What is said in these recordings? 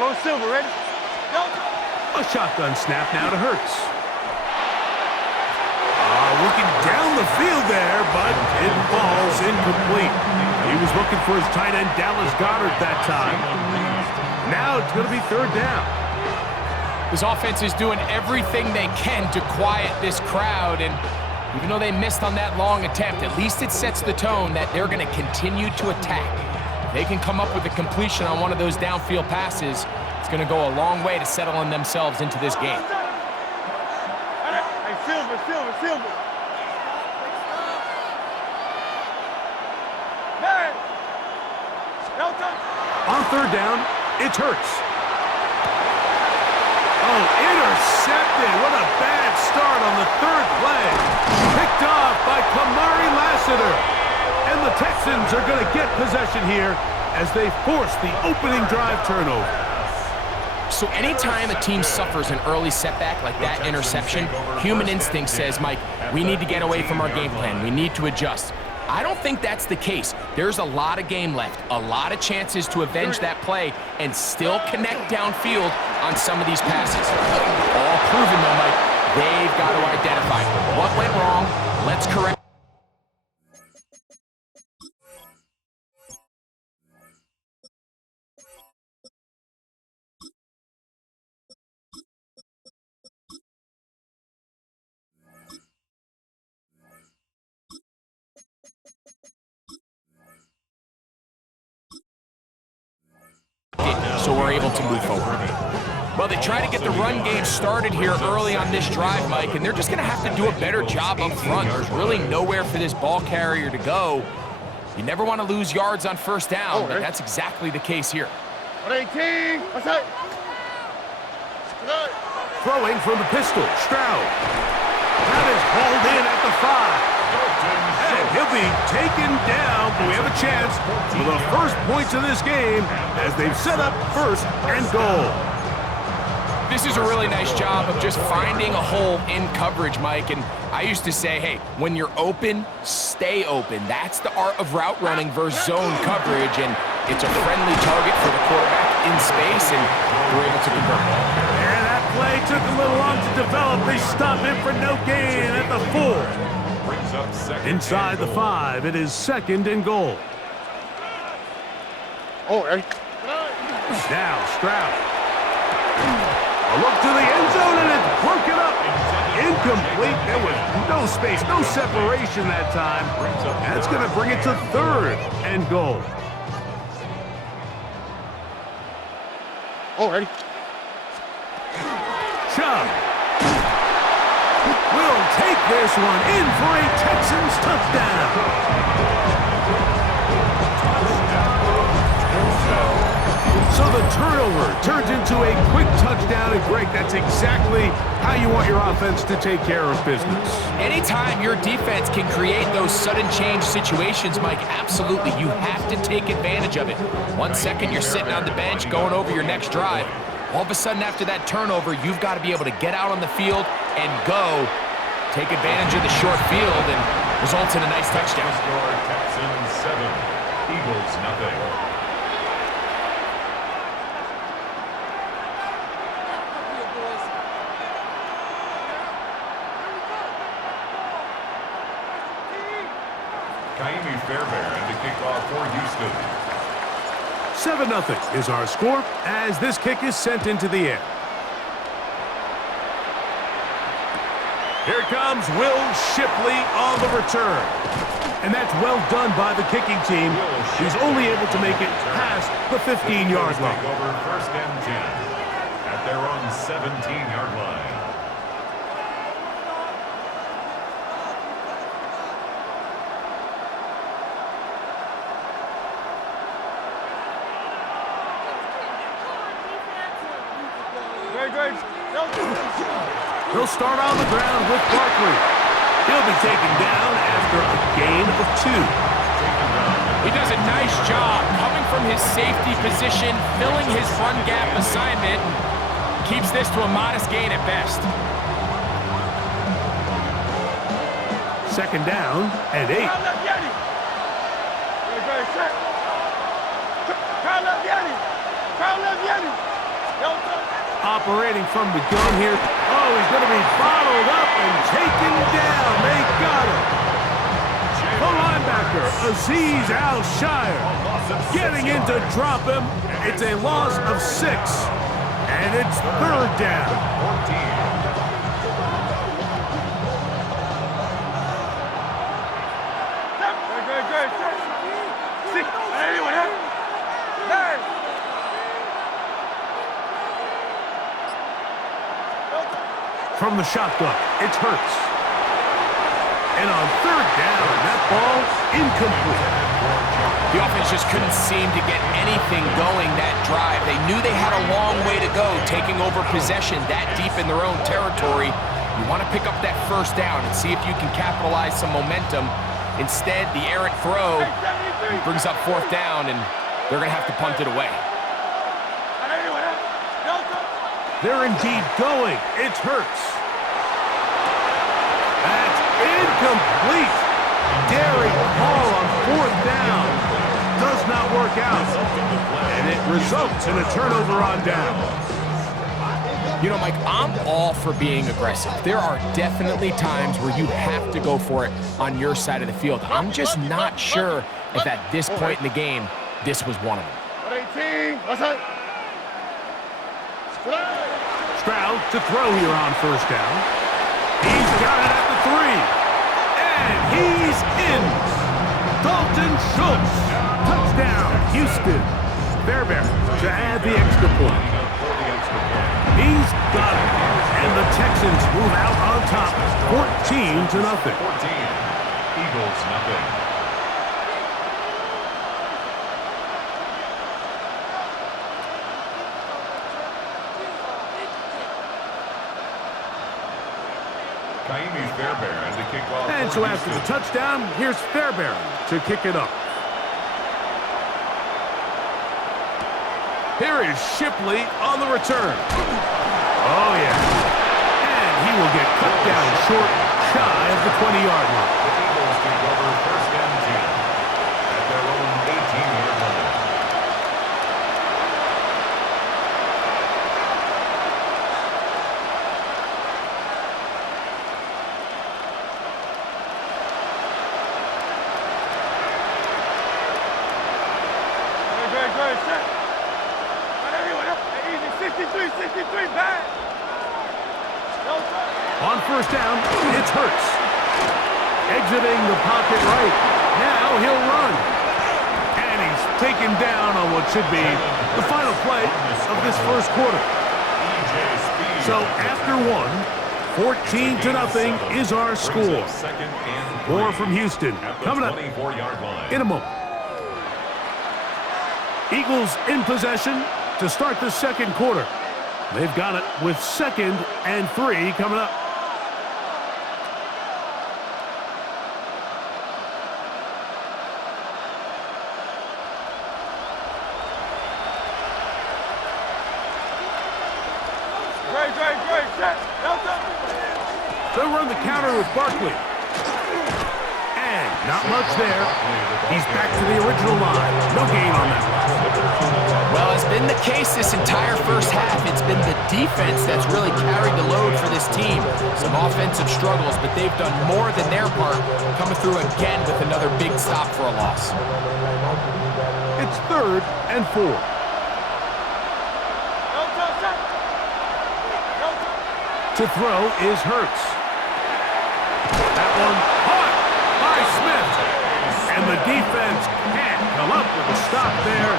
Go Silver, ready? Go. A shotgun snap now to Hurts. Looking down the field there, but it falls incomplete. He was looking for his tight end, Dallas Goedert, that time. Now it's going to be third down. This offense is doing everything they can to quiet this crowd, and even though they missed on that long attempt, at least it sets the tone that they're going to continue to attack. If they can come up with a completion on one of those downfield passes, it's going to go a long way to settling themselves into this game. Hey, Silver. Man. On third down, it's Hurts. Oh, intercepted. What a bad start on the third play. Picked off by Kamari Lassiter. And the Texans are going to get possession here as they force the opening drive turnover. So anytime a team suffers an early setback like that interception, human instinct says, Mike, we need to get away from our game plan. We need to adjust. I don't think that's the case. There's a lot of game left, a lot of chances to avenge that play and still connect downfield on some of these passes. All proven though, Mike, they've got to identify what went wrong, let's correct. So we're able to move forward. Well, they try to get the run game started here early on this drive, Mike, and they're just going to have to do a better job up front. There's really nowhere for this ball carrier to go. You never want to lose yards on first down, but that's exactly the case here. 18. What's up? Throwing from the pistol, Stroud. That is hauled in at the 5. And he'll be taken down, but we have a chance for the first points of this game as they've set up first and goal. This is a really nice job of just finding a hole in coverage, Mike. And I used to say, hey, when you're open, stay open. That's the art of route running versus zone coverage, and it's a friendly target for the quarterback in space, and we're able to convert. And that play took a little long to develop. They stop him for no gain at the 4. Inside the 5, it is second and goal. Oh, ready? Now Stroud. A look to the end zone, and it's broken up. Incomplete. There was no space, no separation that time. That's going to bring it to third and goal. Oh, ready? Chubb will take this one in for a Texans touchdown. So the turnover turns into a quick touchdown, and Greg, that's exactly how you want your offense to take care of business. Anytime your defense can create those sudden change situations, Mike, absolutely, you have to take advantage of it. 1 second, you're sitting on the bench going over your next drive. All of a sudden, after that turnover, you've got to be able to get out on the field and go, take advantage of the short field, and results in a nice touchdown. Texans 7, Eagles nothing. Fairbairn to kick off for Houston. 7-0 is our score as this kick is sent into the air. Here comes Will Shipley on the return. And that's well done by the kicking team. He's only able to make it past the 15-yard line. Over first and 10 at their own 17-yard line. He'll start on the ground with Barkley. He'll be taken down after a gain of 2. He does a nice job coming from his safety position, filling his run gap assignment, and keeps this to a modest gain at best. Second down and 8. operating from the gun here. Oh, he's going to be bottled up and taken down. They got him. The linebacker, Azeez Al-Shire, getting in to drop him. It's a loss of 6, and it's 3rd down. 14. From the shotgun, it's Hurts. And on 3rd down, that ball incomplete. The offense just couldn't seem to get anything going that drive. They knew they had a long way to go, taking over possession that deep in their own territory. You want to pick up that 1st down and see if you can capitalize some momentum. Instead, the errant throw brings up 4th down, and they're going to have to punt it away. They're indeed going. It's Hurts. That's incomplete. Derek Hall on 4th down. Does not work out. And it results in a turnover on down. You know, Mike, I'm all for being aggressive. There are definitely times where you have to go for it on your side of the field. I'm just not sure if at this point in the game, this was one of them. 18. What's up? Stroud to throw here on 1st down. He's got it at the 3. And he's in. Dalton Schultz. Touchdown, Houston. Fairbairn to add the extra point. He's got it. And the Texans move out on top, 14-0. 14. Eagles, nothing. Fairbairn to kick off. And so after the touchdown, here's Fairbairn to kick it up. Here is Shipley on the return. Oh, yeah. And he will get cut down short, shy of the 20-yard line. The Eagles take over 1st and 10 at their own 18-yard line. On 1st down, it's Hurts. Exiting the pocket right. Now he'll run. And he's taken down on what should be the final play of this 1st quarter. So after 1, 14-0 is our score. More from Houston coming up in a moment. Eagles in possession to start the 2nd quarter. They've got it with 2nd and 3 coming up. They'll run the counter with Barkley. And not much there. He's back to the original line. No gain on that one. Well, it's been the case this entire 1st half. It's been the defense that's really carried the load for this team. Some offensive struggles, but they've done more than their part, coming through again with another big stop for a loss. It's 3rd and 4. To throw is Hurts. That one caught by Smith. And the defense can't come up with a stop there.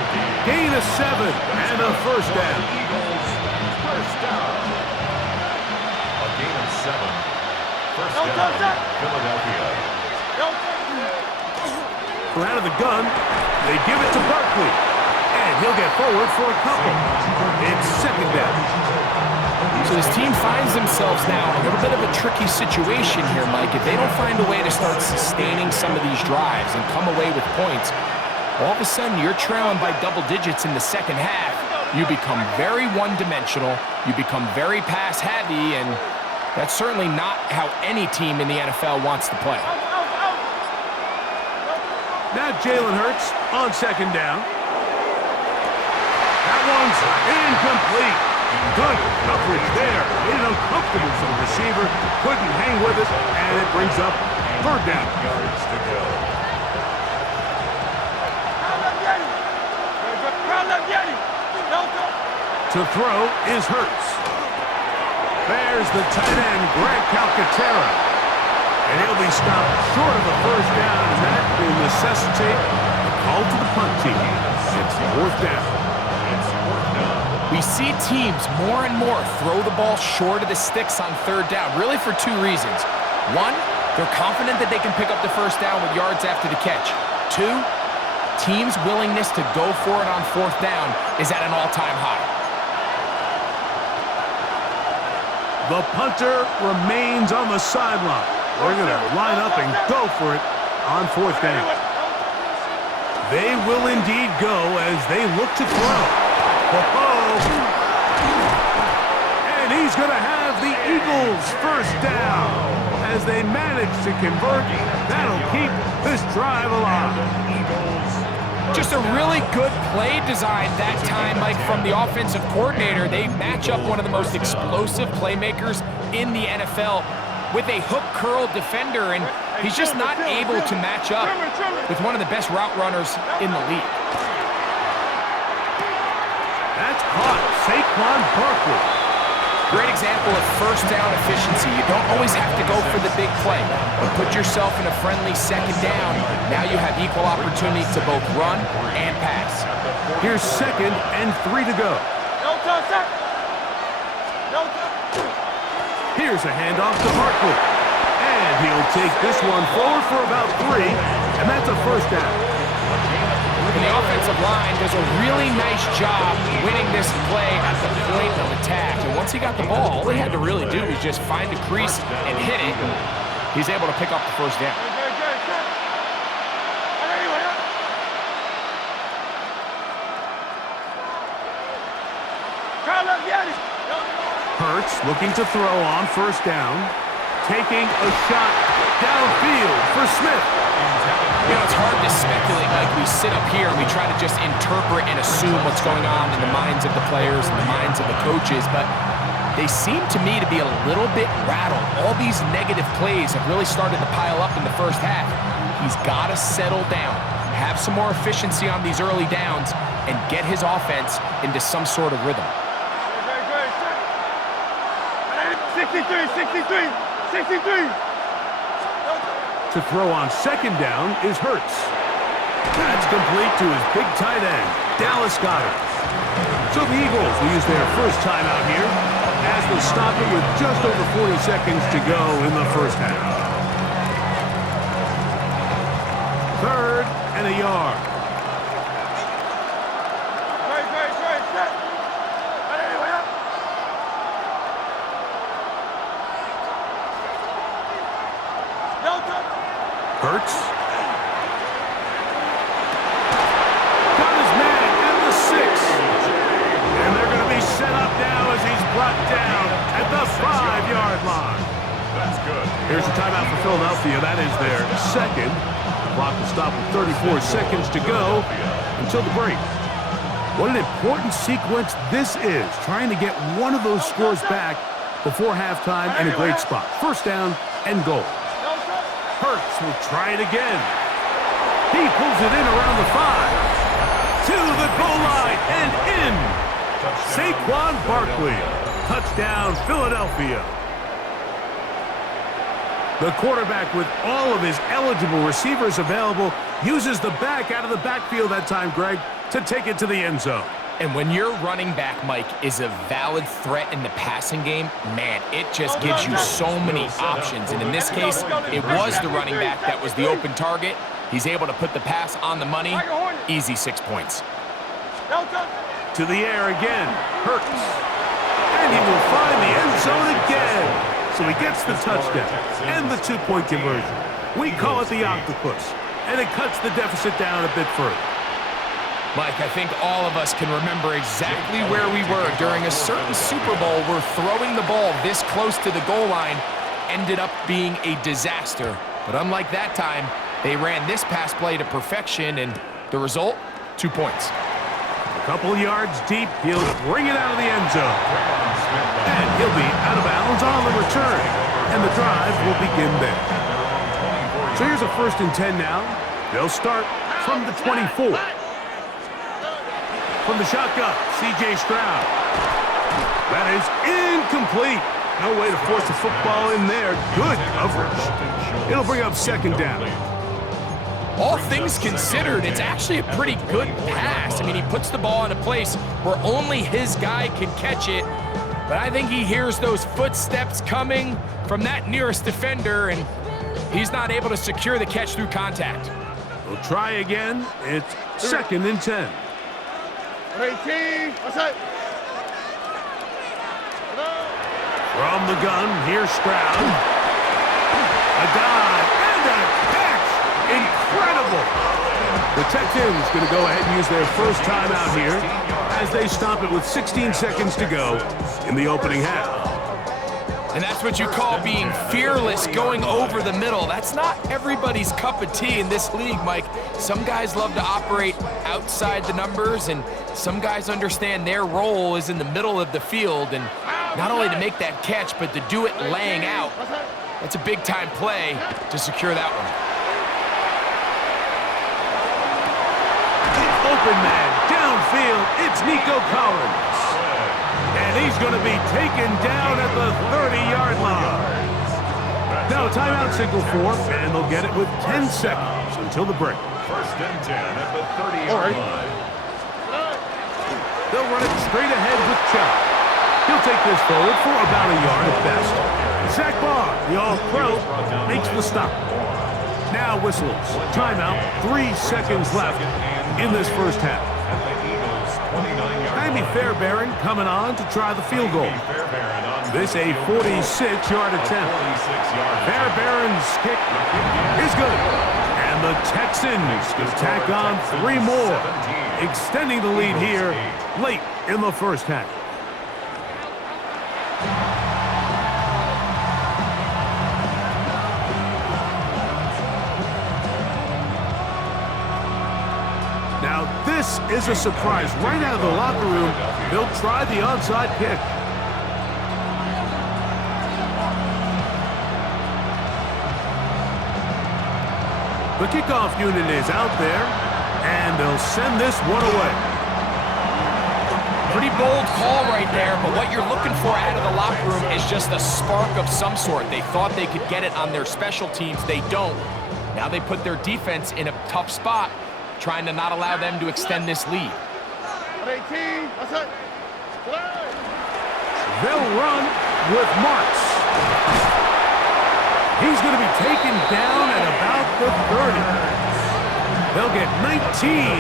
Gain of 7 and a 1st down. Eagles, 1st down. A gain of 7. 1st down, Philadelphia. From out of the gun, they give it to Barkley. And he'll get forward for a couple. It's 2nd down. So this team finds themselves now in a little bit of a tricky situation here, Mike. If they don't find a way to start sustaining some of these drives and come away with points, all of a sudden you're trailing by double digits in the 2nd half. You become very one-dimensional. You become very pass-heavy, and that's certainly not how any team in the NFL wants to play. Now Jalen Hurts on 2nd down. That one's incomplete. Good coverage there. Made it uncomfortable for the receiver. Couldn't hang with it, and it brings up third down. Yards to go. To throw is Hurts. There's the tight end, Greg Calcaterra. And he'll be stopped short of the first down, and that will necessitate a call to the punt team. It's fourth down. We see teams more and more throw the ball short of the sticks on third down, really for two reasons. One, they're confident that they can pick up the first down with yards after the catch. Two, teams' willingness to go for it on fourth down is at an all-time high. The punter remains on the sideline. They're going to line up and go for it on fourth down. They will indeed go as they look to throw. And he's going to have the Eagles first down. As they manage to convert, that'll keep this drive alive. Just a really good play design that time, Mike, from the offensive coordinator. They match up one of the most explosive playmakers in the NFL with a hook curl defender, and he's just not able to match up with one of the best route runners in the league. That's caught. Saquon Barkley. Great example of first down efficiency. You don't always have to go for the big play, but put yourself in a friendly second down. Now you have equal opportunity to both run and pass. Here's 2nd and 3 to go. Here's a handoff to Barkley. And he'll take this one forward for about 3, and that's a first down. And the offensive line does a really nice job winning this play at the point of attack. And once he got the ball, all he had to really do was just find a crease and hit it. He's able to pick up the first down. Hurts looking to throw on first down. Taking a shot downfield for Smith. You know, it's hard to speculate. Like, we sit up here and we try to just interpret and assume what's going on in the minds of the players and the minds of the coaches, but they seem to me to be a little bit rattled. All these negative plays have really started to pile up in the first half. He's got to settle down, have some more efficiency on these early downs, and get his offense into some sort of rhythm. 63. To throw on second down is Hurts. That's complete to his big tight end, Dallas Goedert. So the Eagles will use their first timeout here as they stop it with just over 40 seconds to go in the first half. 3rd and a yard. Hurts. Got his man at the 6. And they're going to be set up now as he's brought down at the 5-yard line. That's good. Here's a timeout for Philadelphia. That is their second. The clock will stop with 34 seconds to go until the break. What an important sequence this is, trying to get one of those scores back before halftime in a great spot. First down and goal. Hurts will try it again. He pulls it in around the 5. To the goal line and in. Saquon Barkley. Touchdown, Philadelphia. The quarterback, with all of his eligible receivers available, uses the back out of the backfield that time, Greg, to take it to the end zone. And when your running back, Mike, is a valid threat in the passing game, man, it just gives you so many options. And in this case, it was the running back that was the open target. He's able to put the pass on the money. Easy 6 points. To the air again, Hurts. And he will find the end zone again. So he gets the touchdown and the 2-point conversion. We call it the octopus, and it cuts the deficit down a bit further. Mike, I think all of us can remember exactly where we were during a certain Super Bowl where throwing the ball this close to the goal line ended up being a disaster. But unlike that time, they ran this pass play to perfection, and the result, 2 points. A couple yards deep, he'll bring it out of the end zone. And he'll be out of bounds on the return. And the drive will begin there. So here's a 1st and 10 now. They'll start from the 24. From the shotgun, C.J. Stroud. That is incomplete. No way to force the football in there. Good coverage. It'll bring up 2nd down. All things considered, it's actually a pretty good pass. I mean, he puts the ball in a place where only his guy can catch it. But I think he hears those footsteps coming from that nearest defender, and he's not able to secure the catch through contact. We'll try again. It's 2nd and 10. 18. Outside. From the gun, here's Stroud. A dive and a catch. Incredible. The Texans going to go ahead and use their first timeout here as they stop it with 16 seconds to go in the opening half. And that's what you call being fearless, going over the middle. That's not everybody's cup of tea in this league, Mike. Some guys love to operate outside the numbers, and some guys understand their role is in the middle of the field, and not only to make that catch, but to do it laying out. That's a big-time play to secure that one. Open man, downfield, it's Nico Collins. And he's going to be taken down at the 30-yard line. Now a timeout signal for, and they'll get it with 10 seconds until the break. 1st and 10 at the 30-yard line. They'll run it straight ahead with Chubb. He'll take this forward for about a yard at best. Zach Barr, the All-Pro, makes the stop. Now whistles. Timeout, 3 seconds left in this first half. Jamie Fairbairn coming on to try the field goal. This a 46-yard attempt. Fairbairn's kick is good. And the Texans can tack on 3 more, extending the lead here late in the first half. Now, this is a surprise. Right out of the locker room, they'll try the onside kick. The kickoff unit is out there, and they'll send this one away. Pretty bold call right there, but what you're looking for out of the locker room is just a spark of some sort. They thought they could get it on their special teams. They don't. Now they put their defense in a tough spot, trying to not allow them to extend this lead. 18. Outside. They'll run with Marks. He's going to be taken down at about the 30. They'll get 19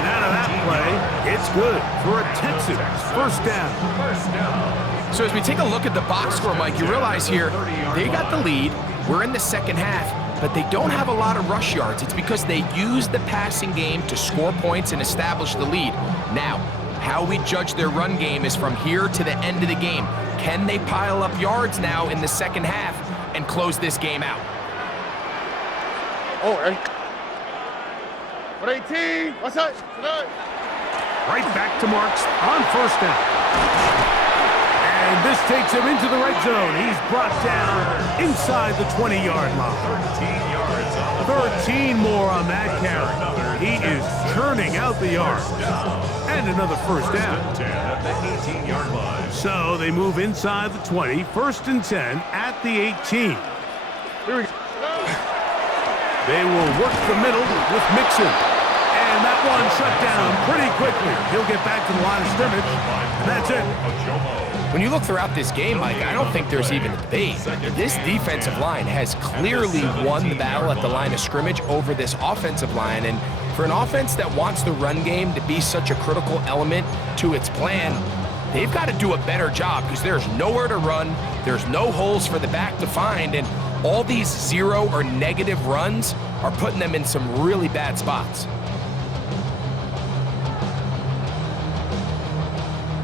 out of that play. It's good for a Texans first down. So as we take a look at the box score, Mike, you realize here, they got the lead. We're in the second half, but they don't have a lot of rush yards. It's because they use the passing game to score points and establish the lead. Now, how we judge their run game is from here to the end of the game. Can they pile up yards now in the second half and close this game out? All right. 18. Outside. Right back to Marks on first down. And this takes him into the red zone. He's brought down inside the 20-yard line. 13 yards on the 13 more on that carry. He is churning out the yards. And another first down. 10 at the 18-yard line. So they move inside the 20, 1st and 10 at the 18. Here we go. They will work the middle with Mixon. And that one shut down pretty quickly. He'll get back to the line of scrimmage. And that's it. When you look throughout this game, Mike, I don't think there's even a debate. This defensive line has clearly won the battle at the line of scrimmage over this offensive line. And for an offense that wants the run game to be such a critical element to its plan, they've got to do a better job because there's nowhere to run. There's no holes for the back to find. And all these 0 or negative runs are putting them in some really bad spots.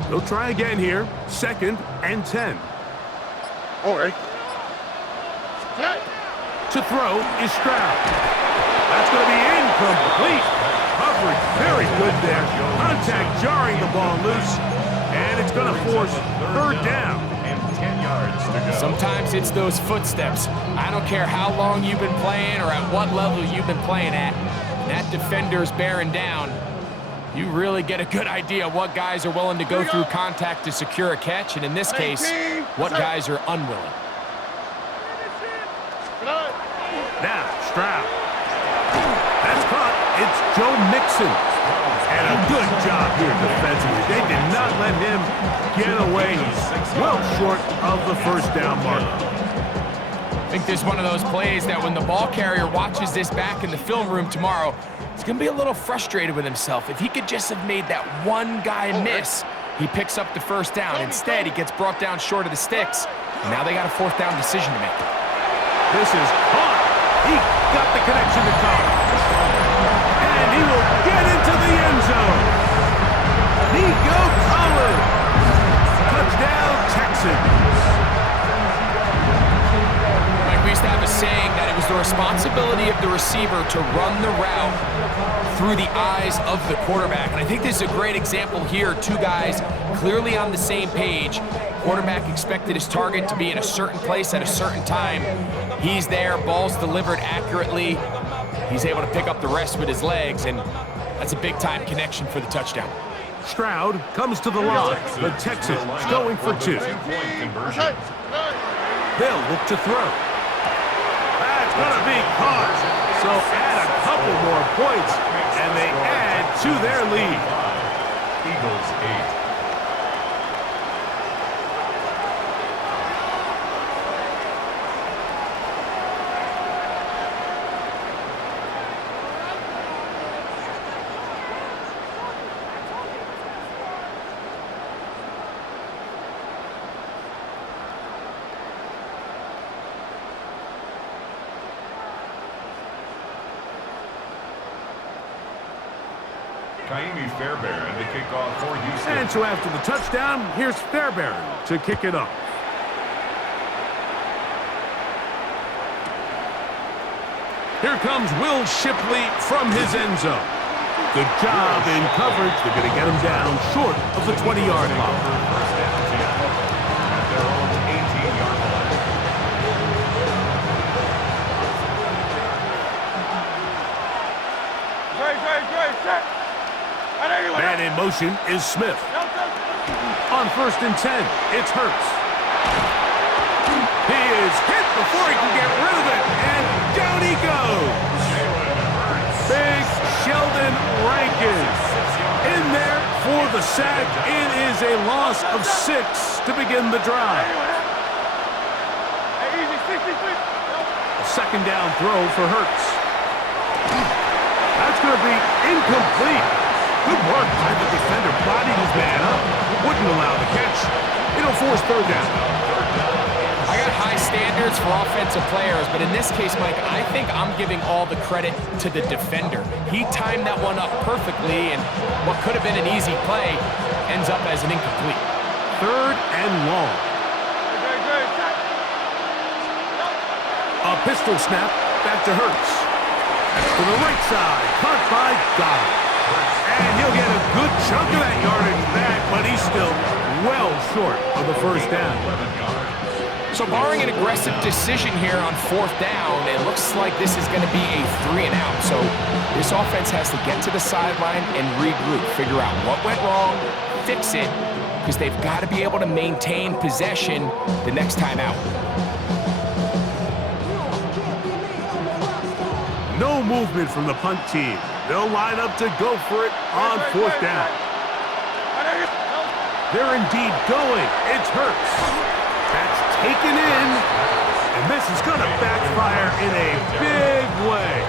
They'll try again here. 2nd and 10. All right. To throw is Stroud. That's going to be incomplete. Coverage very good there. Contact jarring the ball loose. And it's going to force 3rd down. yards to go. Sometimes it's those footsteps. I don't care how long you've been playing or at what level you've been playing at. That defender's bearing down. You really get a good idea what guys are willing to go through contact to secure a catch, and in this case, what guys are unwilling. Now, Stroud. That's caught. It's Joe Mixon. And a good job here defensively. They did not let him get away. He's well short of the first down marker. I think there's one of those plays that when the ball carrier watches this back in the film room tomorrow, he's going to be a little frustrated with himself. If he could just have made that one guy miss, he picks up the first down. Instead, he gets brought down short of the sticks. And now they got a fourth down decision to make. This is caught. He got the connection to Carr. And he will get into the end zone. Nico Collins. Touchdown, Texans. Like we used to have a saying that it was the responsibility of the receiver to run the route through the eyes of the quarterback. And I think this is a great example here. Two guys clearly on the same page. Quarterback expected his target to be in a certain place at a certain time. He's there, ball's delivered accurately. He's able to pick up the rest with his legs, and that's a big-time connection for the touchdown. Stroud comes to the line. The Texans going for two. They'll look to throw. That's going to be caught. So add a couple more points, and they add to their lead. Eagles 8. Fairbairn to kick off for Houston. And so after the touchdown, here's Fairbairn to kick it off. Here comes Will Shipley from his end zone. Good job in coverage. They're going to get him down short of the 20-yard line. First and 10 at their own 18-yard line. Great, set. Man in motion is Smith. On first and 10, it's Hurts. He is hit before he can get rid of it, and down he goes. Big Sheldon Rankins in there for the sack. It is a loss of 6 to begin the drive. A second down throw for Hurts. That's going to be incomplete. Good work by the defender, bodied his man up, wouldn't allow the catch. It'll force third down. I got high standards for offensive players, but in this case, Mike, I think I'm giving all the credit to the defender. He timed that one up perfectly, and what could have been an easy play ends up as an incomplete. Third and long. A pistol snap, back to Hurts. To the right side, caught by Goddard. And he'll get a good chunk of that yardage back, but he's still well short of the first down. So barring an aggressive decision here on fourth down, it looks like this is going to be a 3 and out. So this offense has to get to the sideline and regroup, figure out what went wrong, fix it, because they've got to be able to maintain possession the next time out. No movement from the punt team. They'll line up to go for it on fourth down. They're indeed going. It's Hurts. That's taken in. And this is going to backfire in a big way.